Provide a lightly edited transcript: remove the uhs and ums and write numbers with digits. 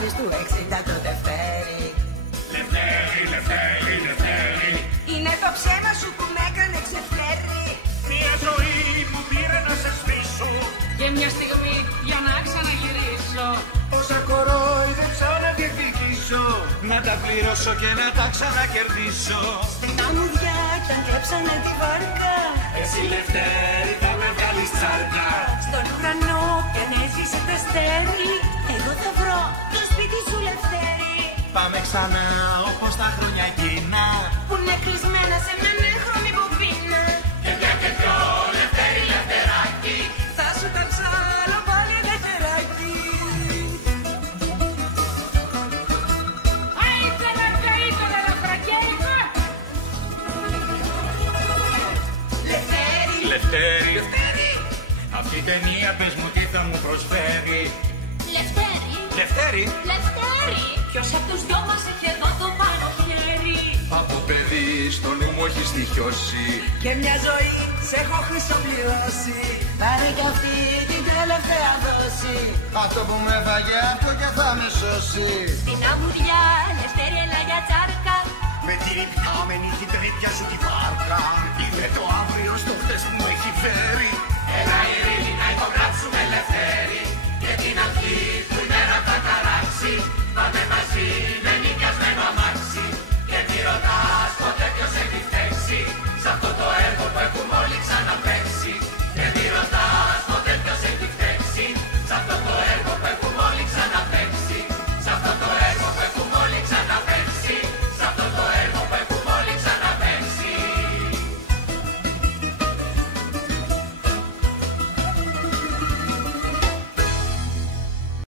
Άρης του 60 το Λευτέρη. Λευτέρη, Λευτέρη, Λευτέρη, είναι το ψέμα σου που με έκανε ξεφτέρη. μια ζωή που πήρε να σε σβήσω και μια στιγμή για να ξαναγυρίσω. Όσα κορόιδεψα να διεκδικήσω, να τα πληρώσω και να τα ξανακερδίσω. Στην αμμουδιά κι αν κλέψανε τη βάρκα, εσύ Λευτέρη θα με βγάλεις τσάρκα. στον ουρανό κι αν έζησε το αστέρι, εγώ θα βρω το σπίτι σου Λευτέρη. Πάμε ξανά όπως τα χρόνια εκείνα που είναι κλεισμένα σε μια νέχρωμη μπουμπίνα. και μια και δυο Λευτέρη Λευτεράκι, Θα σου τα ψάλω πάλι Λευτεράκι. Ήθελα και ήθελα Λαφρακέικο. Λευτέρη, Λευτέρη, Λευτέρη, αυτή η ταινία πες μου τι θα μου προσφέρει. Λευτέρη, Λευτέρη, Λευτέρη, ποιος απ' τους δυο μας έχει εδώ το πάνω χέρι? από παιδί στο νου μου έχει στοιχειώσει. και μια ζωή σε έχω χρυσοπληρώσει. Πάρε κι αυτή την τελευταία δόση. Αυτό που με φάγε αυτό και θα με σώσει. Στην αμμουδιά, Λευτέρη έλα για τσάρκα. Με τη ρηπιάμενη